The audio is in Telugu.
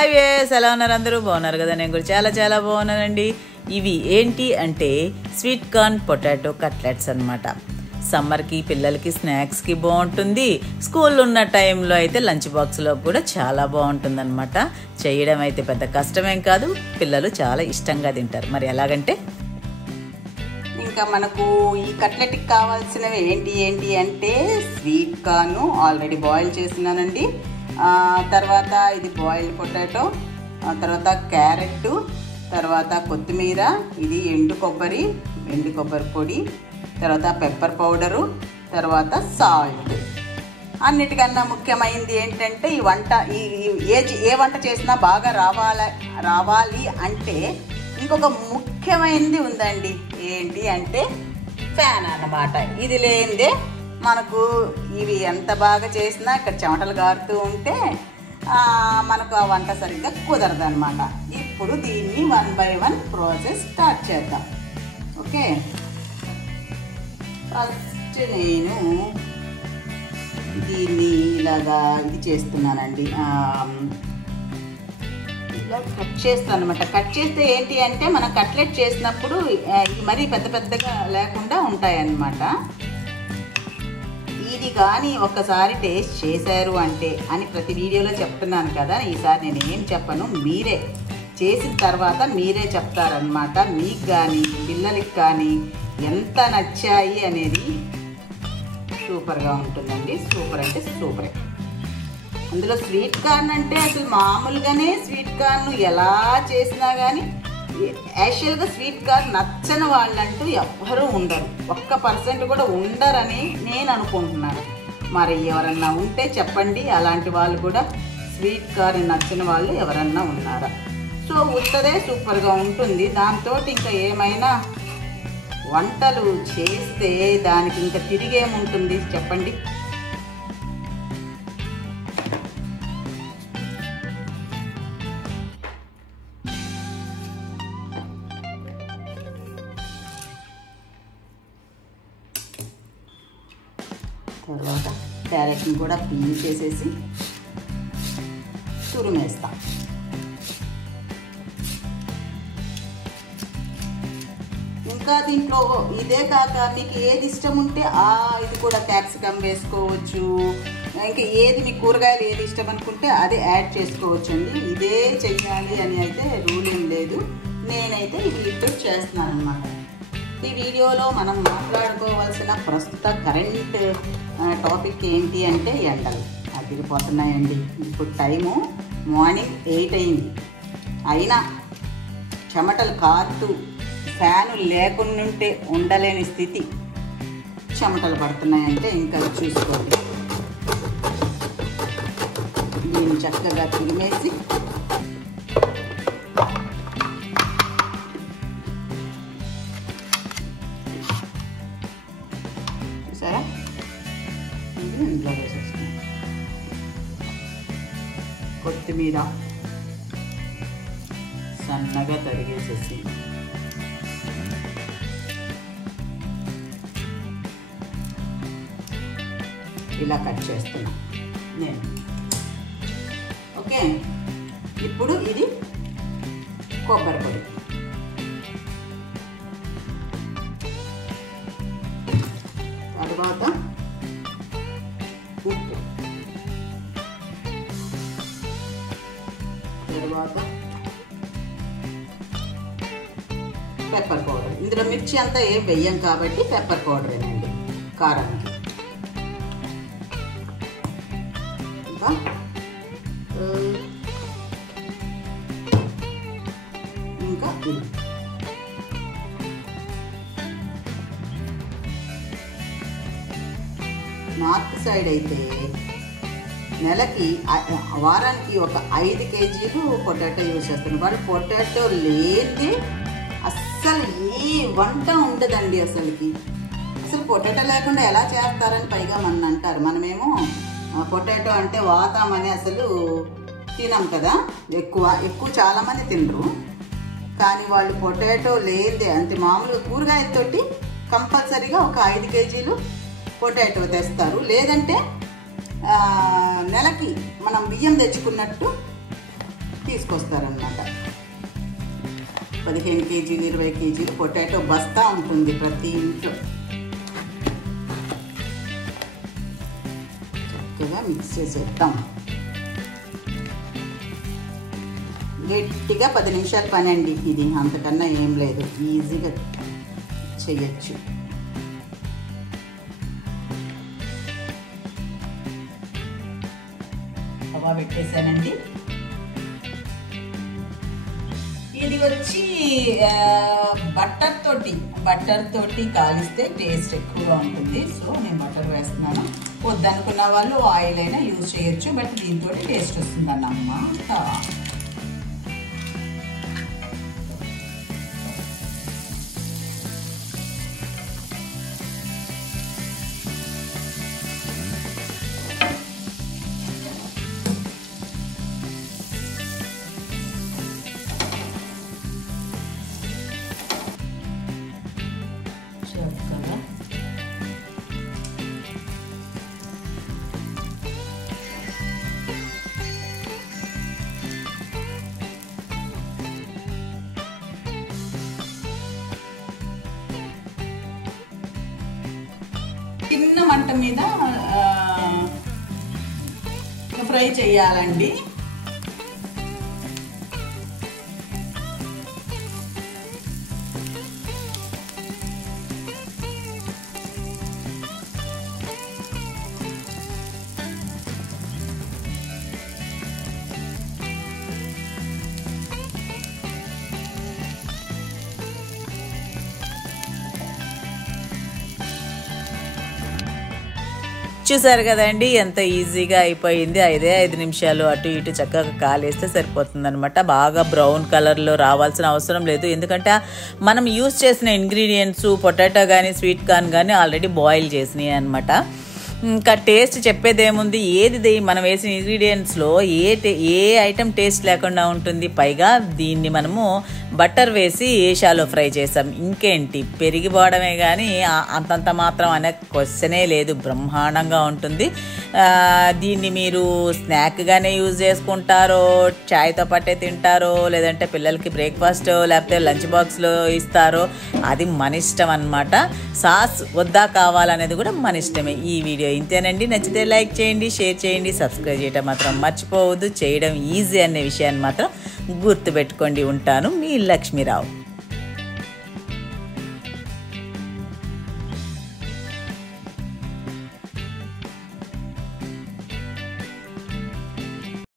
హాయ్ వేస్, ఎలా ఉన్నారు? అందరూ బాగున్నారు కదా? నేను కూడా చాలా చాలా బాగున్నానండి. ఇవి ఏంటి అంటే స్వీట్ కార్న్ పొటాటో కట్లెట్స్ అన్నమాట. సమ్మర్కి పిల్లలకి స్నాక్స్కి బాగుంటుంది. స్కూల్లో ఉన్న టైంలో అయితే లంచ్ బాక్స్లో కూడా చాలా బాగుంటుంది అనమాట. చేయడం అయితే పెద్ద కష్టమేం కాదు, పిల్లలు చాలా ఇష్టంగా తింటారు. మరి ఎలాగంటే ఇంకా మనకు ఈ కట్లెట్కి కావాల్సినవి ఏంటి అంటే స్వీట్ కార్న్ ఆల్రెడీ బాయిల్ చేసినానండి. తర్వాత ఇది బాయిల్డ్ పొటాటో, తర్వాత క్యారెట్, తర్వాత కొత్తిమీర, ఇది ఎండు కొబ్బరి పొడి, తర్వాత పెప్పర్ పౌడరు, తర్వాత సాల్ట్. అన్నిటికన్నా ముఖ్యమైనది ఏంటంటే ఈ వంట ఏ వంట చేసినా బాగా రావాలి అంటే ఇంకొక ముఖ్యమైనది ఉందండి. ఏంటి అంటే ఫ్యాన్ అన్నమాట. ఇది లేనిదే మనకు ఇవి ఎంత బాగా చేసినా ఇక్కడ చెమటలు గారుతూ ఉంటే మనకు ఆ వంట సరిగ్గా కుదరదు అనమాట. ఇప్పుడు దీన్ని 1 by 1 ప్రాసెస్ స్టార్ట్ చేద్దాం. ఓకే, ఫస్ట్ నేను దీన్ని ఇలాగా ఇది చేస్తున్నానండి, ఇలా కట్ చేస్తాను అనమాట. కట్ చేస్తే ఏంటి అంటే మనం కట్లెట్ చేసినప్పుడు మరీ పెద్దగా లేకుండా ఉంటాయన్నమాట. ఇది కానీ ఒక్కసారి టేస్ట్ చేశారు అంటే అని ప్రతి వీడియోలో చెప్తున్నాను కదా, ఈసారి నేను ఏం చెప్పను, మీరే చేసిన తర్వాత మీరే చెప్తారనమాట. మీకు కానీ పిల్లలకి కానీ ఎంత నచ్చాయి అనేది. సూపర్గా ఉంటుందండి, సూపర్ అంటే సూపరే. అందులో స్వీట్ కార్న్ అంటే అసలు మామూలుగానే స్వీట్ కార్న్ ఎలా చేసినా కానీ యాక్చువల్గా స్వీట్ కార్న్ నచ్చని వాళ్ళంటూ ఎవ్వరూ ఉండరు, 1% కూడా ఉండరని నేను అనుకుంటున్నాను. మరి ఎవరన్నా ఉంటే చెప్పండి, అలాంటి వాళ్ళు కూడా స్వీట్ కార్న్ నచ్చని వాళ్ళు ఎవరన్నా ఉన్నారా? సో ఉత్తదే సూపర్గా ఉంటుంది. దాంతో ఇంకా ఏమైనా వంటలు చేస్తే దానికి ఇంకా తిరిగేముంటుంది చెప్పండి. తర్వాత క్యారెట్ని కూడా పీల్ చేసేసి తురిమేస్తాం. ఇంకా దీంట్లో ఇదే కాక మీకు ఏది ఇష్టం ఉంటే ఇది కూడా క్యాప్సికమ్ వేసుకోవచ్చు. ఇంకా ఏది మీ కూరగాయలు ఏది ఇష్టం అనుకుంటే అది యాడ్ చేసుకోవచ్చు అండి. ఇదే చెయ్యాలి అని అయితే రూల్ ఏం లేదు. నేనైతే ఇది ఇప్పుడు చేస్తున్నాను అన్నమాట. ఈ వీడియోలో మనం మాట్లాడుకోవాల్సిన ప్రస్తుత కరెంట్ టాపిక్ ఏంటి అంటే ఎండలు అదిరిపోతున్నాయండి. ఇప్పుడు టైము మార్నింగ్ 8 అయింది, అయినా చెమటలు కారుతూ ఫ్యాను లేకుండాంటే ఉండలేని స్థితి. చెమటలు పడుతున్నాయంటే ఇంకా చూసుకోండి. దీన్ని చక్కగా తిరిమేసి సరే ఇంట్లో వేసేస్తాను. కొత్తిమీర సన్నగా తరిగేసేసి ఇలా కట్ చేస్తున్నా నేను. ఓకే, ఇప్పుడు ఇది కొబ్బరి పొడి, తర్వాత ఉప్పు, తర్వాత పెప్పర్ పౌడర్. ఇందులో మిర్చి అంతా ఏం వెయ్యం కాబట్టి పెప్పర్ పౌడర్ ఏనండి కారానికి. ఇంకా ఇది నార్త్ సైడ్ అయితే నెలకి వారానికి ఒక 5 kgs పొటాటో యూజ్ చేస్తున్నారు. వాళ్ళు పొటాటో లేదే అస్సలు ఏ వంట ఉండదండి. అసలు పొటాటో లేకుండా ఎలా చేస్తారని పైగా మన అంటారు. మనమేమో పొటాటో అంటే వాతామని అసలు తినం కదా, ఎక్కువ చాలామంది తినరు. కానీ వాళ్ళు పొటాటో లేదే అంతే మామూలుగా కూరగాయలతోటి కంపల్సరీగా ఒక 5 kgs పొటాటో తెస్తారు. లేదంటే నెలకి మనం బియ్యం తెచ్చుకున్నట్టు తీసుకొస్తారనమాట. 15 కేజీలు 20 కేజీలు పొటాటో బస్తా ఉంటుంది ప్రతి ఇంట్లో. చక్కగా మిక్స్ చేసేద్దాం. గట్టిగా 10 నిమిషాల పని అండి ఇది, అంతకన్నా ఏం లేదు, ఈజీగా చేయొచ్చు. తవా పెట్టేసానండి. ఇది వచ్చి బట్టర్ తోటి కాలిస్తే టేస్ట్ ఎక్కువగా ఉంటుంది. సో నేను బటర్ వేస్తున్నాను. వద్దనుకున్న వాళ్ళు ఆయిల్ అయినా యూజ్ చేయొచ్చు, బట్ దీంతో టేస్ట్ వస్తుంది అన్నమాట. చక్కగా చిన్న మంట మీద ఫ్రై చేయాలండి. చూసారు కదండి ఎంత ఈజీగా అయిపోయింది. 5 నిమిషాలు అటు ఇటు చక్కగా కాలేస్తే సరిపోతుంది అనమాట. బాగా బ్రౌన్ కలర్లో రావాల్సిన అవసరం లేదు, ఎందుకంటే మనం యూజ్ చేసిన ఇంగ్రీడియంట్స్ పొటాటో కానీ స్వీట్ కార్న్ కానీ ఆల్రెడీ బాయిల్ చేసినాయి అనమాట. ఇంకా టేస్ట్ చెప్పేదేముంది, ఏది మనం వేసిన ఇంగ్రీడియంట్స్లో ఏ ఐటెం టేస్ట్ లేకుండా ఉంటుంది. పైగా దీన్ని మనము బటర్ వేసి షాలో ఫ్రై చేసాం. ఇంకేంటి, పెరిగిపోవడమే కానీ అంతంత మాత్రం అనే క్వశ్చనే లేదు. బ్రహ్మాండంగా ఉంటుంది. దీన్ని మీరు స్నాక్గానే యూజ్ చేసుకుంటారో, చాయ్తో పట్టే తింటారో, లేదంటే పిల్లలకి బ్రేక్ఫాస్ట్ లేకపోతే లంచ్ బాక్స్లో ఇస్తారో, అది మన ఇష్టం అన్నమాట. సాస్ వద్దా కావాలనేది కూడా మన ఇష్టమే. ఈ వీడియో ఇంతేనండి. నచ్చితే లైక్ చేయండి, షేర్ చేయండి, సబ్స్క్రైబ్ చేయడం మాత్రం మర్చిపోవద్దు. చేయడం ఈజీ అనే విషయాన్ని మాత్రం గుర్తుపెట్టుకోండి. ఉంటాను, మీ లక్ష్మీరావు.